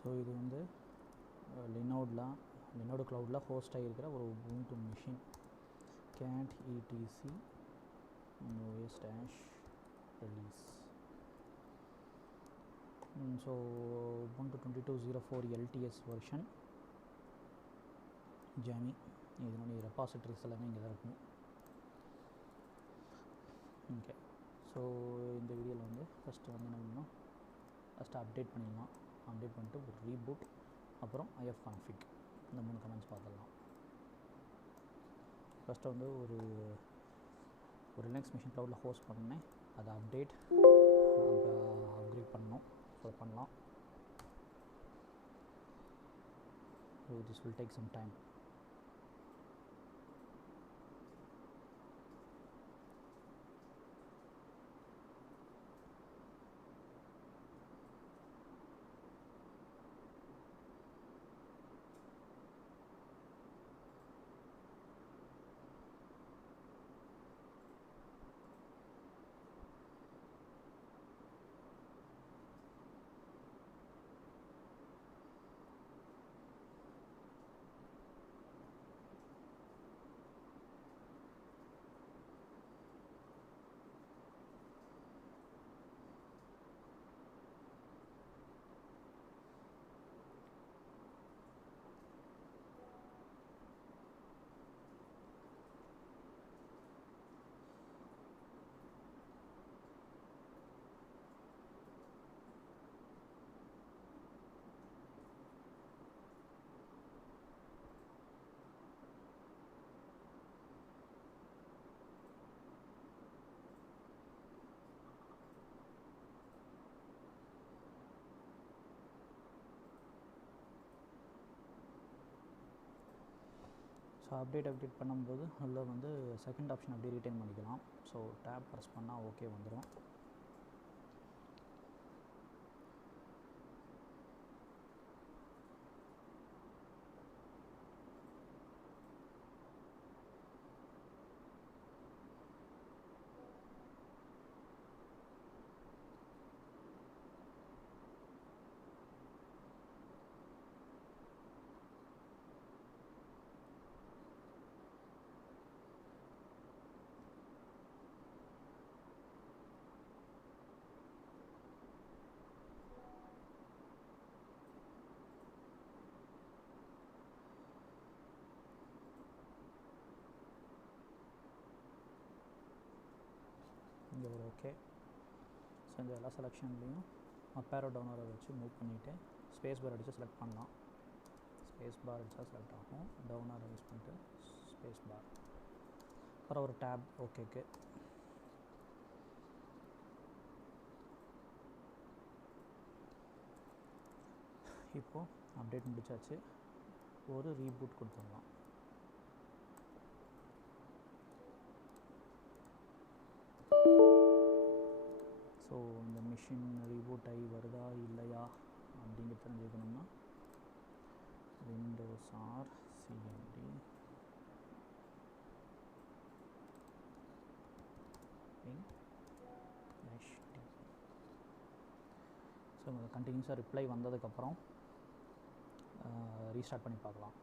So இது வந்து லினோடு க்ளவுடில் host ஆகியிருக்கிற ஒரு Ubuntu machine. cat etc os - release. So Ubuntu 22.04 LTS version Jammy. இதனுடைய ரெபாசிட்டரிஸ் எல்லாமே இங்கே தான் இருக்கும். ஓகே, ஸோ இந்த வீடியோவில் வந்து ஃபஸ்ட்டு வந்து என்ன பண்ணணும், ஃபஸ்ட்டு அப்டேட் பண்ணிடலாம். அப்டேட் பண்ணிட்டு ஒரு ரீபூட், அப்புறம் ifconfig, இந்த 3 கமெண்ட்ஸ் பார்த்துடலாம். ஃபஸ்ட்டு வந்து ஒரு லினக்ஸ் மிஷின் க்ளவுடில் ஹோஸ்ட் பண்ணேன், அதை அப்டேட் அப்கிரேட் பண்ணணும். ஸோ பண்ணலாம். So this will take some time. So update பண்ணும்போது அதில் வந்து செகண்ட் ஆப்ஷன் அப்படியே ரீட்டைன் பண்ணிக்கலாம். ஸோ டேப் ப்ரெஸ் பண்ணால் ஓகே வந்துடும். இங்கே ஒரு ஓகே. ஸோ இந்த எல்லா செலெக்ஷன்லேயும் அப் ஏரோ டவுன் ஏரோ வச்சு மூவ் பண்ணிவிட்டு ஸ்பேஸ் பார் அடித்து செலக்ட் பண்ணலாம். ஸ்பேஸ் பார் அடித்தா செலக்ட் ஆகும். டவுன் ஏரோ யூஸ் பண்ணிட்டு ஸ்பேஸ் பார், அப்புறம் ஒரு டேப் ஓகேக்கு. இப்போது அப்டேட் முடிச்சாச்சு. ஒரு ரீபூட் கொடுத்துடலாம். ஸோ இந்த மிஷின் ரீபூட் ஆகி வருதா இல்லையா அப்படிங்கிறது தெரிஞ்சுக்கணும்னா Windows R CMD -d. So உங்களுக்கு கண்டினியூஸாக ரிப்ளை வந்ததுக்கப்புறம் ரீஸ்டார்ட் பண்ணி பார்க்கலாம்.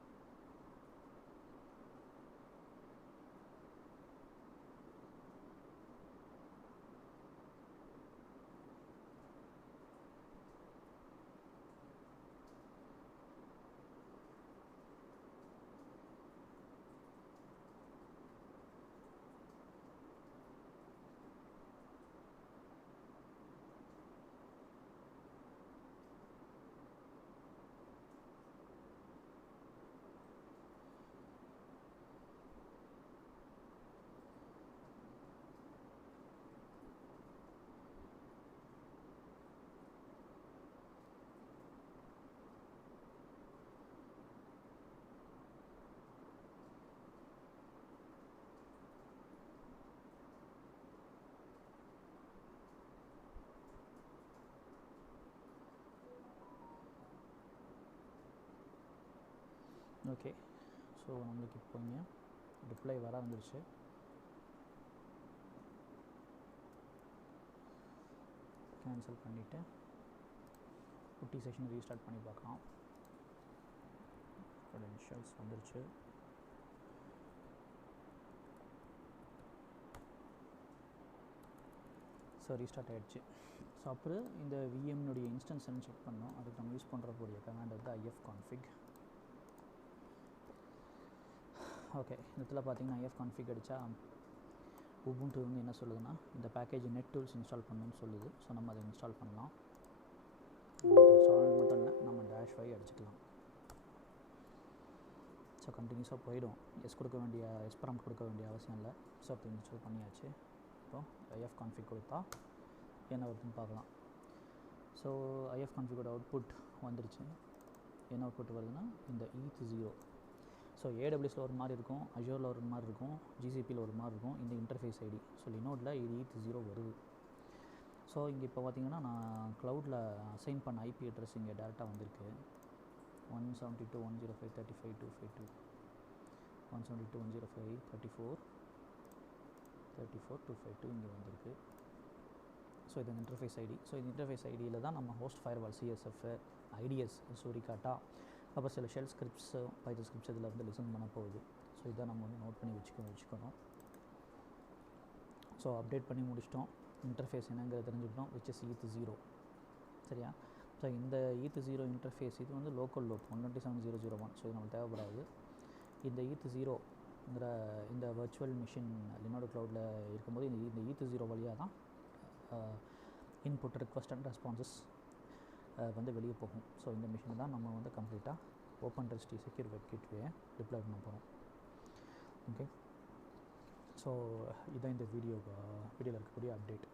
ஓகே, ஸோ நம்மளுக்கு இப்போ இங்கே ரிப்ளை வர வந்துடுச்சு. கேன்சல் பண்ணிவிட்டு எம்டி செஷன் ரீஸ்டார்ட் பண்ணி பார்க்கலாம். க்ரெடென்ஷியல்ஸ் வந்துருச்சு. ஸோ ரீஸ்டார்ட் ஆகிடுச்சு. ஸோ அப்புறம் இந்த விஎம்னுடைய இன்ஸ்டன்ஸ் செக் பண்ணோம். அதுக்கு நம்ம யூஸ் பண்ணுறக்கூடிய கமாண்ட் வந்து ifconfig. ஓகே, இந்த இடத்துல பார்த்தீங்கன்னா ifconfig அடித்தா உபுண்டு வந்து என்ன சொல்லுதுன்னா இந்த பேக்கேஜ் நெட்டூல்ஸ் இன்ஸ்டால் பண்ணணும்னு சொல்லுது. ஸோ நம்ம அதை இன்ஸ்டால் பண்ணலாம். இன்ஸ்டால் மட்டும் இல்லை, நம்ம -y அடிச்சுக்கலாம். ஸோ கண்டினியூஸாக போயிடும். எஸ் கொடுக்க வேண்டிய ப்ராம்ப்ட் கொடுக்க வேண்டிய அவசியம் இல்லை. ஸோ அப்போ இன்ஸ்டால் பண்ணியாச்சு. இப்போது ifconfig கொடுத்தா என்ன வருதுன்னு பார்க்கலாம். ஸோ ifconfig அவுட்புட் வந்துருச்சு. என்ன அவுட்புட் வருதுன்னா இந்த ETH0. ஸோ AWSல ஒரு மாதிரி இருக்கும், அஜூரில் ஒரு மாதிரி இருக்கும், GCPயில் ஒரு மாதிரி இருக்கும். இந்த இன்டர்ஃபேஸ் ஐடி ஸோ லினோடில் இது ETH0 வருது. ஸோ இங்கே இப்போ பார்த்தீங்கன்னா நான் க்ளவுடில் அசைன் பண்ண ஐபி அட்ரஸ் இங்கே டேரெக்டாக வந்திருக்கு. 172.105.35.252 172.105.34.252 இங்கே வந்திருக்கு. ஸோ இது இன்டர்ஃபேஸ் ஐடி. ஸோ இந்த இன்டர்ஃபேஸ் ஐடியில் தான் நம்ம ஹோஸ்ட் ஃபயர்வால் CSF, IDS, சூரிகாட்டா, அப்புறம் சில ஷெல் ஸ்கிரிப்ட்ஸ், பைத்தன் ஸ்கிரிப்ட்ஸ் இதில் வந்து லிசன் பண்ண போகுது. ஸோ இதை நம்ம வந்து நோட் பண்ணி வச்சுக்கணும். ஸோ அப்டேட் பண்ணி முடிச்சிட்டோம். இன்டர்ஃபேஸ் என்னங்கிறத தெரிஞ்சுக்கிட்டோம், which is ETH0. சரியா? ஸோ இந்த ETH0 இன்டர்ஃபேஸ் இது வந்து லோக்கல் லூப் 127.0.0.1. ஸோ இது நமக்கு தேவைப்படாது. இந்த ETH0ங்கிற இந்த வர்ச்சுவல் மிஷின் லினோடு க்ளவுடில் இருக்கும்போது இந்த ETH0 வழியாக தான் இன்புட் ரிக்வஸ்ட் அண்ட் ரெஸ்பான்சஸ் வந்து வெளியே போகும். ஸோ இந்த மிஷின் தான் நம்ம வந்து கம்ப்ளீட்டாக OpenTrust செக்யூர் வெப் கேட்வேயை டிப்ளாய் பண்ண போகிறோம். ஓகே, ஸோ இதான் இந்த வீடியோவில் இருக்கக்கூடிய அப்டேட்.